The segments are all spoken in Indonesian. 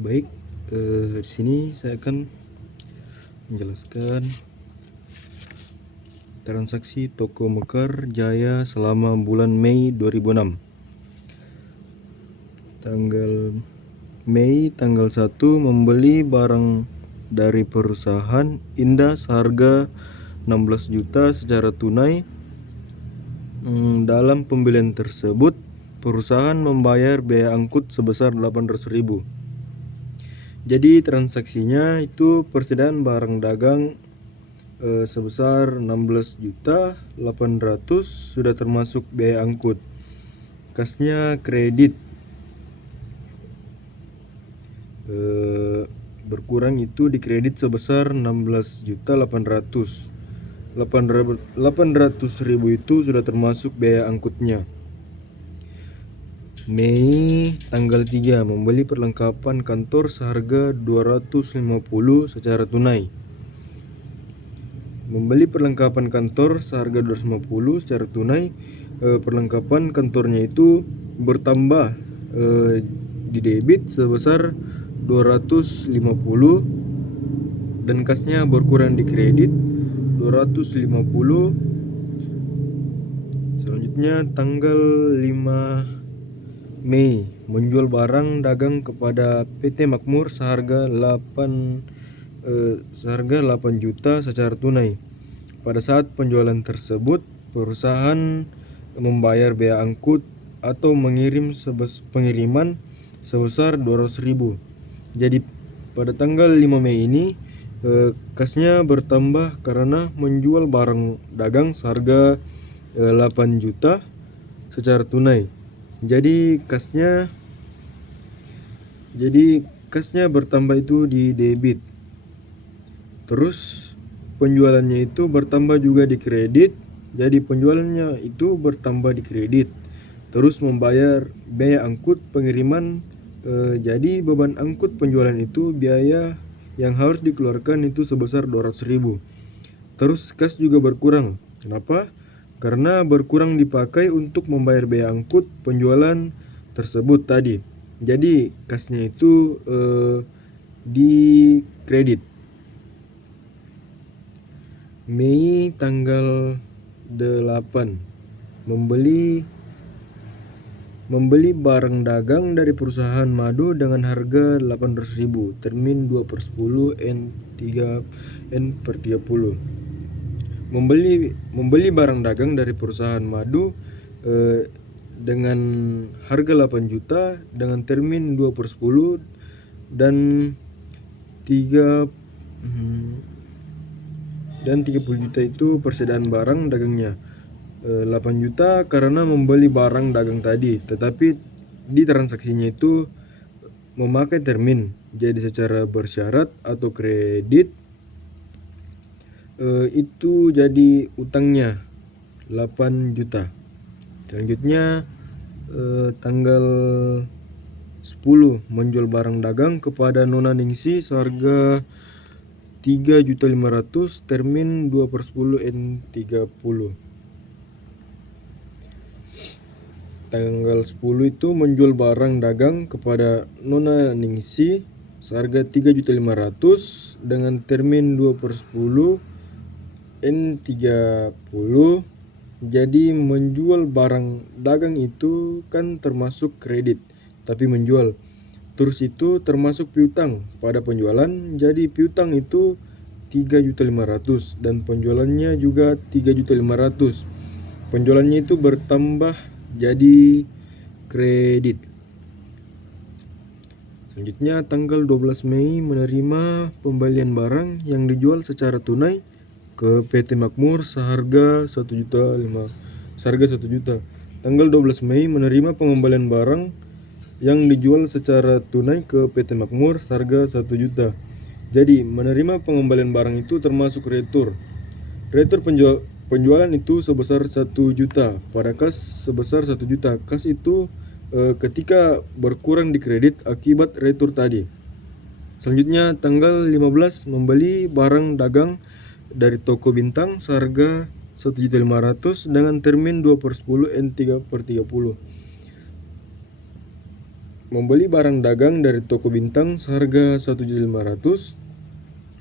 Baik, di sini saya akan menjelaskan transaksi Toko Mekar Jaya selama bulan Mei 2006. Tanggal 1 membeli barang dari perusahaan Indah seharga 16 juta secara tunai. Dalam pembelian tersebut, perusahaan membayar biaya angkut sebesar 800.000. Jadi transaksinya itu persediaan barang dagang sebesar 16.800.000 sudah termasuk biaya angkut. Kasnya kredit berkurang itu di kredit sebesar 16.800.000. 800.000 itu sudah termasuk biaya angkutnya. Mei tanggal 3 membeli perlengkapan kantor seharga 250 secara tunai. Membeli perlengkapan kantor seharga 250 secara tunai. Perlengkapan kantornya itu bertambah di debit sebesar 250 dan kasnya berkurang di kredit 250. Selanjutnya tanggal 5 Mei menjual barang dagang kepada PT Makmur seharga 8 juta secara tunai. Pada saat penjualan tersebut, perusahaan membayar biaya angkut atau pengiriman sebesar 200.000. Jadi pada tanggal 5 Mei ini kasnya bertambah karena menjual barang dagang seharga 8 juta secara tunai. Jadi kasnya bertambah itu di debit. Terus penjualannya itu bertambah juga di kredit. Jadi penjualannya itu bertambah di kredit. Terus membayar biaya angkut pengiriman. Jadi beban angkut penjualan itu biaya yang harus dikeluarkan itu sebesar 200.000. Terus kas juga berkurang. Kenapa? Karena berkurang dipakai untuk membayar biaya angkut penjualan tersebut tadi. Jadi kasnya itu di kredit. Mei tanggal 8 membeli barang dagang dari perusahaan madu dengan harga 800.000, termin 2/10 N/30. Membeli barang dagang dari perusahaan madu dengan harga 8 juta dengan termin 2/10 dan 30 juta itu persediaan barang dagangnya. 8 juta karena membeli barang dagang tadi, tetapi di transaksinya itu memakai termin. Jadi secara bersyarat atau kredit itu jadi utangnya 8 juta. Selanjutnya tanggal 10 menjual barang dagang kepada Nona Ningsi seharga 3.500.000, termin 2/10 N/30. Tanggal 10 itu menjual barang dagang kepada Nona Ningsi seharga 3.500.000 dengan termin 2/10 N/30. Jadi menjual barang dagang itu kan termasuk kredit, tapi menjual. Terus itu termasuk piutang pada penjualan. Jadi piutang itu 3.500.000 dan penjualannya juga 3.500.000. Penjualannya itu bertambah jadi kredit. Selanjutnya tanggal 12 Mei menerima pembelian barang yang dijual secara tunai ke PT Makmur seharga 1 juta. Tanggal 12 Mei menerima pengembalian barang yang dijual secara tunai ke PT Makmur seharga 1 juta. Jadi menerima pengembalian barang itu termasuk retur. Retur penjualan itu sebesar 1 juta pada kas sebesar 1 juta. Kas itu ketika berkurang di kredit akibat retur tadi. Selanjutnya tanggal 15 membeli barang dagang dari toko bintang seharga 1.500.000 dengan termin 2/10 N/30. membeli barang dagang dari toko bintang seharga 1.500.000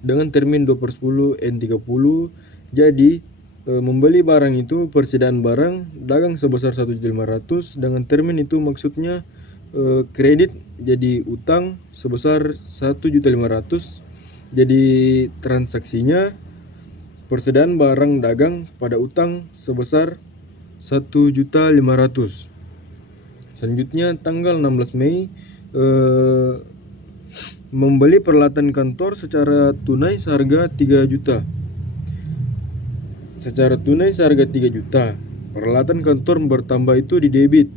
dengan termin 2/10 N30. Jadi membeli barang itu persediaan barang dagang sebesar 1.500.000 dengan termin itu maksudnya kredit jadi utang sebesar 1.500.000. Jadi transaksinya persediaan barang dagang pada utang sebesar 1.500.000. Selanjutnya tanggal 16 Mei membeli peralatan kantor secara tunai seharga 3 juta. Secara tunai seharga 3 juta. Peralatan kantor bertambah itu di debit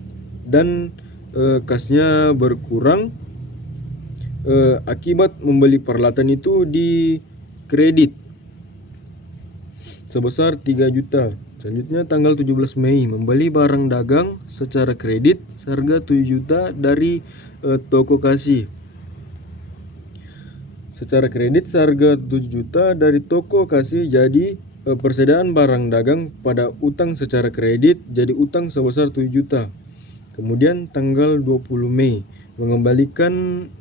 dan kasnya berkurang akibat membeli peralatan itu di kredit sebesar 3 juta. Selanjutnya tanggal 17 Mei membeli barang dagang secara kredit seharga 7 juta dari toko kasih. Secara kredit seharga 7 juta dari toko kasih, jadi persediaan barang dagang pada utang secara kredit jadi utang sebesar 7 juta. Kemudian tanggal 20 Mei mengembalikan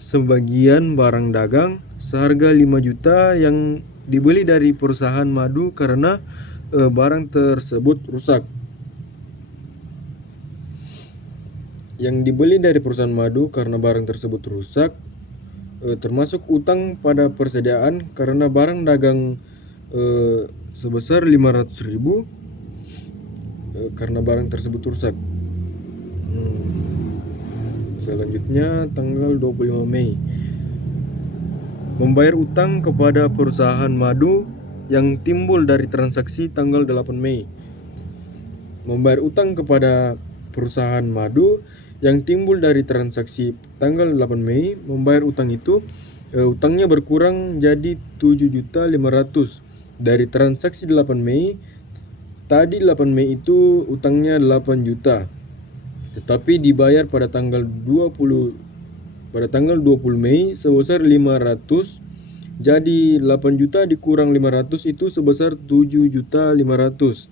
sebagian barang dagang seharga 5 juta yang dibeli dari perusahaan madu karena barang tersebut rusak. Yang dibeli dari perusahaan madu karena barang tersebut rusak termasuk utang pada persediaan karena barang dagang sebesar 500.000 karena barang tersebut rusak. Selanjutnya tanggal 25 Mei membayar utang kepada perusahaan madu yang timbul dari transaksi tanggal 8 Mei. Membayar utang kepada perusahaan madu yang timbul dari transaksi tanggal 8 Mei. Membayar utang itu utangnya berkurang jadi 7.500.000 dari transaksi 8 Mei. Tadi 8 Mei itu utangnya 8 juta. Tetapi dibayar pada tanggal 20 Mei sebesar 500. Jadi 8 juta dikurang 500 itu sebesar 7.500.000.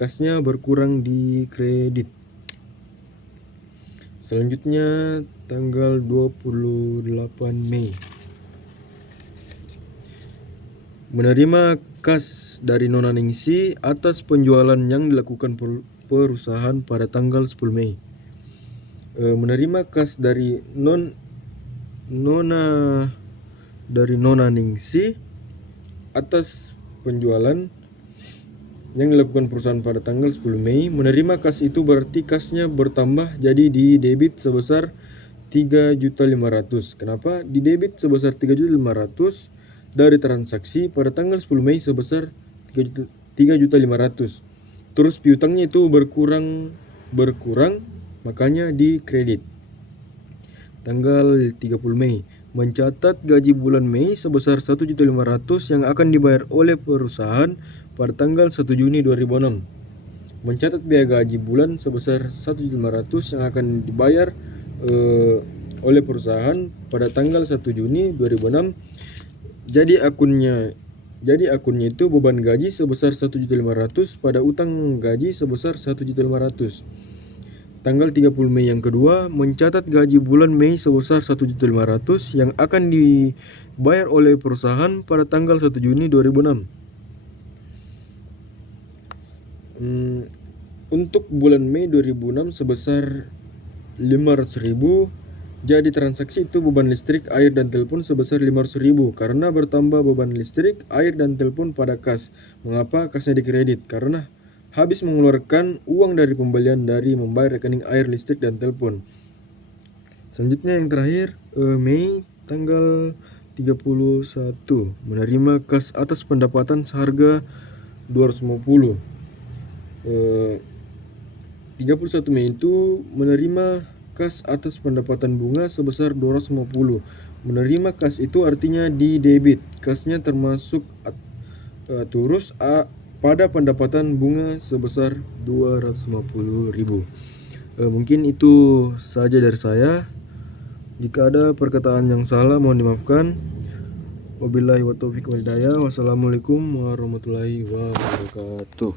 Kasnya berkurang di kredit. Selanjutnya tanggal 28 Mei menerima kas dari Nona Ningsi atas penjualan yang dilakukan perusahaan pada tanggal 10 Mei. Menerima kas dari Nona Ningsi atas penjualan yang dilakukan perusahaan pada tanggal 10 Mei. Menerima kas itu berarti kasnya bertambah jadi di debit sebesar 3.500.000. Kenapa? Di debit sebesar 3.500.000 dari transaksi pada tanggal 10 Mei sebesar 3.500.000. Terus piutangnya itu berkurang makanya di kredit. Tanggal 30 Mei mencatat gaji bulan Mei sebesar 1.500.000 yang akan dibayar oleh perusahaan pada tanggal 1 Juni 2006. Mencatat biaya gaji bulan sebesar 1.500.000 yang akan dibayar oleh perusahaan pada tanggal 1 Juni 2006. Jadi akunnya itu beban gaji sebesar 1.500.000 pada utang gaji sebesar 1.500.000. Tanggal 30 Mei yang kedua mencatat gaji bulan Mei sebesar 1.500.000 yang akan dibayar oleh perusahaan pada tanggal 1 Juni 2006. Untuk bulan Mei 2006 sebesar 500.000. Jadi transaksi itu beban listrik, air dan telepon sebesar 500.000 karena bertambah beban listrik, air dan telepon pada kas. Mengapa kasnya dikredit? Karena habis mengeluarkan uang dari pembelian dari membayar rekening air, listrik, dan telepon. Selanjutnya yang terakhir Mei tanggal 31 menerima kas atas pendapatan seharga 250. 31 Mei itu menerima kas atas pendapatan bunga sebesar 250. Menerima kas itu artinya di debit. Kasnya termasuk turus pada pendapatan bunga sebesar 250.000. Mungkin itu saja dari saya. Jika ada perkataan yang salah mohon dimaafkan. Wabillahi wa taufiq wal hidayah. Wassalamualaikum warahmatullahi wabarakatuh.